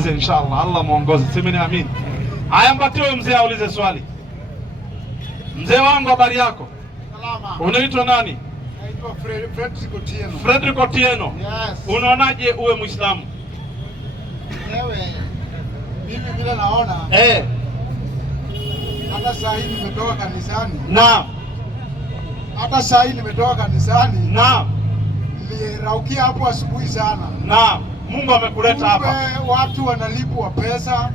aulize inshallah, Allah muongoze. Semeni amin. Haya, mpatiwe mzee aulize swali. Mzee wangu, habari yako? Salama. Unaitwa nani? Naitwa Fredrick Otieno. Fredrick Otieno. Yes. Unaonaje uwe Muislamu? Mimi vile naona, hata saa hii nimetoka kanisani. Naam. Hata saa hii nimetoka kanisani. Naam. Niliraukia hapo asubuhi sana. Naam. Mungu amekuleta hapa. Watu wanalipwa pesa.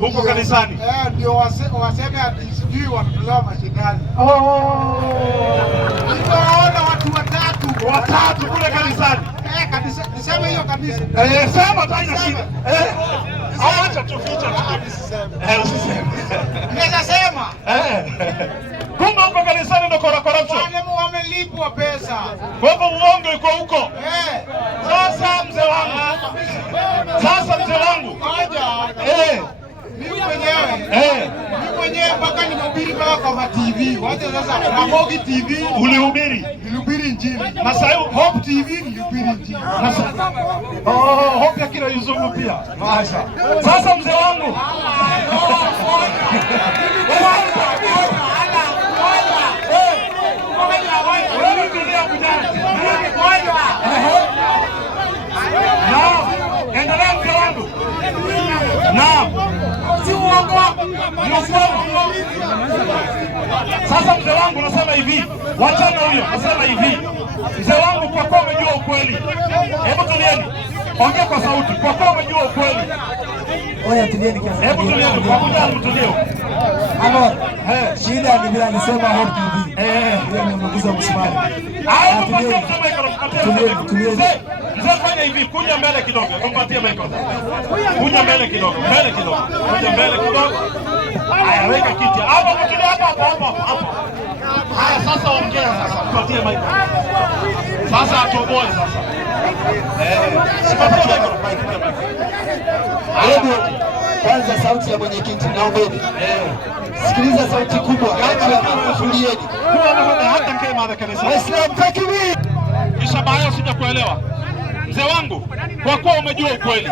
Huko kanisani. Ndio waseme ati sijui wanatolewa mashetani. Nikaona watu watatu kule kanisani. Kanisa, niseme hiyo kanisa. Sema taina shida. Acha tuficha. Usiseme. Naweza sema. Kumbe huko kanisani ndio corruption. Wale wamelipwa pesa. Kwa hivyo uongo uko huko. Sasa mzee wangu. Mimi mwenyewe mpaka nimehubiri kwa TV. Wacha sasa Ramogi TV. Ulihubiri? Nilihubiri Injili. Na sasa Hope TV nilihubiri Injili. Hope ya kila Yuzungu pia. Masha. Sasa mzee wangu. Endelea mzee wangu. Naam. Si uongo. Sasa mzee wangu nasema hivi, wachana huyo, nasema hivi. Mzee wangu, kwa kuwa umejua ukweli. Hebu tulieni. Ongea kwa sauti. Kwa kuwa umejua ukweli. Oya, tulieni kiasi. Hebu tulieni, kwa kuwa mtulio. Halo. Shida ni bila alisema Hope TV. Hiyo ni mguzo msimani. Tulieni. Mzee, fanya hivi, kuja mbele kidogo, kumpatie microphone. Kuja mbele kidogo, Kuja mbele kidogo. Haya, weka kiti. Hapo hapo. Haya, sasa ongea sasa. Kumpatie microphone. Sasa atoboe sasa. Sipatie microphone. Hebu kwanza sauti ya mwenyekiti naombeni. Sikiliza sauti kubwa. Tulieni. Hata kama ada kanisa. Waislamu takbir. Kisha baadaye sija kuelewa. Mzee wangu, kwa kuwa umejua ukweli.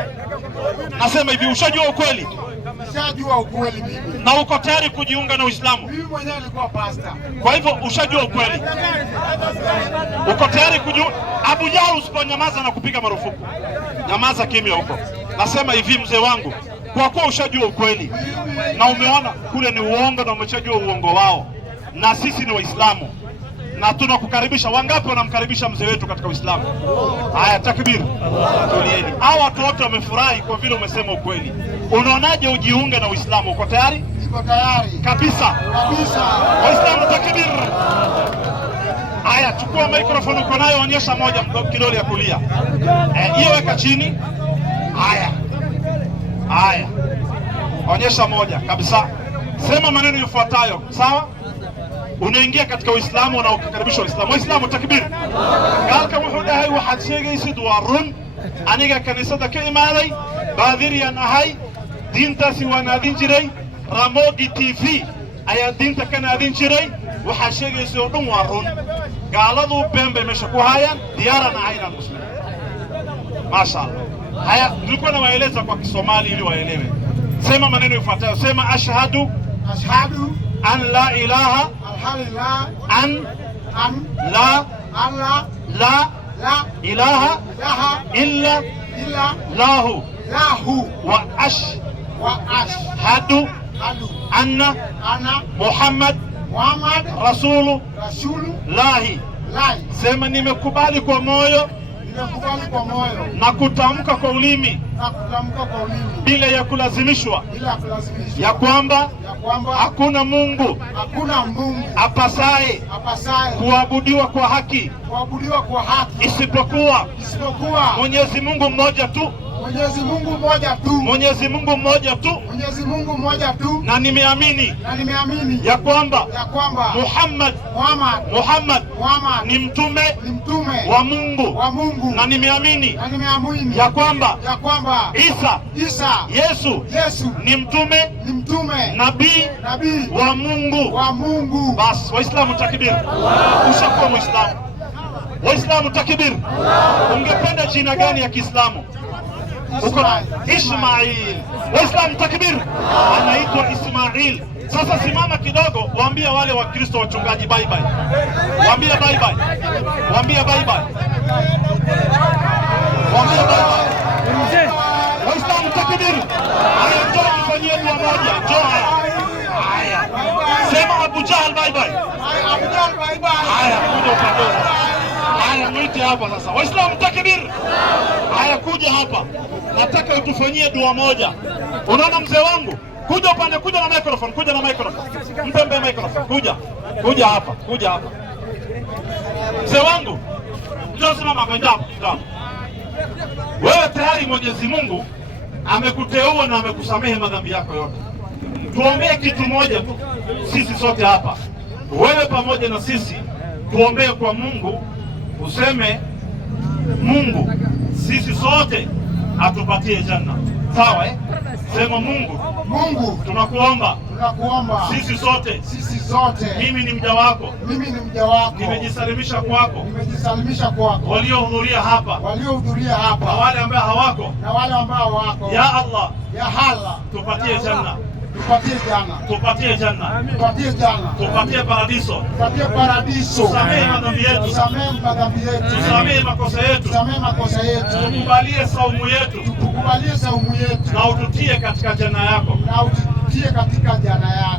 Nasema hivi, ushajua ukweli? Nishajua ukweli mimi. Na uko tayari kujiunga na Uislamu? Mimi mwenyewe nilikuwa pastor. Kwa hivyo ushajua ukweli. Uko tayari kujiunga? Abu Jahal, usiponyamaza na kupiga marufuku. Nyamaza kimya huko. Nasema hivi mzee wangu, kwa kuwa ushajua ukweli na umeona kule ni uongo na umeshajua uongo wao, na sisi ni Waislamu na tunakukaribisha. Wangapi wanamkaribisha mzee wetu katika Uislamu? Haya, takbir. Tulieni. Hao watu wote wamefurahi kwa vile umesema ukweli. Unaonaje ujiunge na Uislamu? Uko tayari? Niko tayari. Kabisa. Waislamu takbir. Haya, chukua microphone uko nayo, onyesha moja kidole ya kulia. Hiyo weka chini. Haya. Onyesha moja kabisa. Sema maneno yafuatayo, sawa? Unaingia katika Uislamu na ukakaribisha Uislamu. Waislamu takbir. Galka wuxuu dhahay waxaad sheegaysid waa run. Aniga kaniisada ka imaaday, baadiriyan ahay, diintaasi waan aadin jiray. Ramogi TV ayaa diinta ka naadin jiray. Waxaad sheegaysid oo dhan waa run. Gaaladu been bay meesha ku hayaan, diyaaran ahayna muslim. Mashaallah. Haya, tulikuwa na waeleza kwa Kisomali ili waelewe. Sema maneno yafuatayo. Sema ashhadu an la ilaha ilaha illa lahu wa ashhadu anna Muhammad Rasulullahi. Sema nimekubali kwa moyo na kutamka kwa ulimi bila ya kulazimishwa ya kwamba hakuna Mungu apasaye kuabudiwa kwa haki isipokuwa Mwenyezi Mungu mmoja tu. Na nimeamini ya kwamba Muhammad ni mtume wa Mungu. Na nimeamini ya kwamba Isa Yesu ni mtume nabii wa Mungu. Bas, Waislamu takbir. Ushakuwa Muislamu. Waislamu takbir. Ungependa jina gani ya Kiislamu? Uko na Ismail. Waislamu takbir. Anaitwa Ismail. Sasa simama kidogo, waambie wale Wakristo wachungaji bye bye. Waambie bye bye. Waambie bye bye. Waambie bye bye. Waislamu takbir. Haya, njoo tufanyie dua moja. Njoo haya. Sema Abu Jahl bye bye. Abu Jahl bye bye. Haya, kuja upande. Haya, mwite hapa sasa. Waislamu takbir. Haya, kuja hapa. Nataka utufanyie dua moja. Unaona mzee wangu? Kuja upande, kuja na microphone, kuja na microphone. Mpe microphone. Kuja hapa, kuja hapa. Mzee wangu, njoo simama hapa, njoo. Wewe tayari Mwenyezi Mungu amekuteua na amekusamehe madhambi yako yote. Tuombee kitu moja tu, sisi sote hapa, wewe pamoja na sisi, tuombee kwa Mungu, useme Mungu sisi sote atupatie janna. Sawa Sema Mungu tunakuomba sisi sote, mimi ni mja wako, nimejisalimisha kwako, waliohudhuria hapa na wale ambao hawako, ya Allah tupatie janna, tupatie paradiso, tusamehe madhambi yetu, tusamehe makosa yetu, tukubalie saumu yetu, na ututie katika janna yako.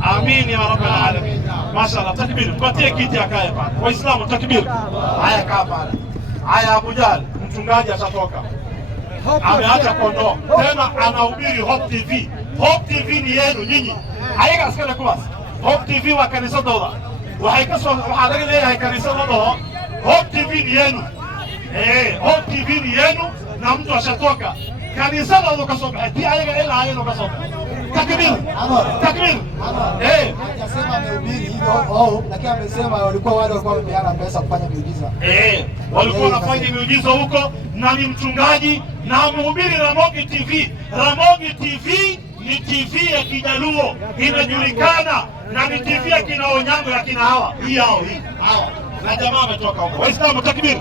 Amin ya rabbal alamin. Mashaallah, takbir. Mpatie kiti akae pale. Waislamu takbir. Haya, kaa pale. Haya, Abu Jahl mchungaji atatoka, ameacha kondoo tena, anahubiri Hope TV. Hope TV ni yenu nyinyi, ayaga askana kuwaas. Hope TV wa kanisa dola waxaa laga leeyahay kaniisadooda. Hope TV ni yenu, Hope TV ni yenu, na mtu ashatoka kaniisadooda ka soo baxay, tii ayaga ilaa ayanu ka soo baxay. Takbir. Hajasema amehubiri hivyo lakini amesema walikuwa wale walikuwa wamepeana pesa kufanya miujiza. Walikuwa wanafanya miujiza huko, na ni mchungaji na mhubiri Ramogi TV. Ramogi TV ni TV ya Kijaluo, inajulikana, na ni TV ya kina Onyango ya kina hawa. Hii hawa na jamaa ametoka huko. Waislamu takbir.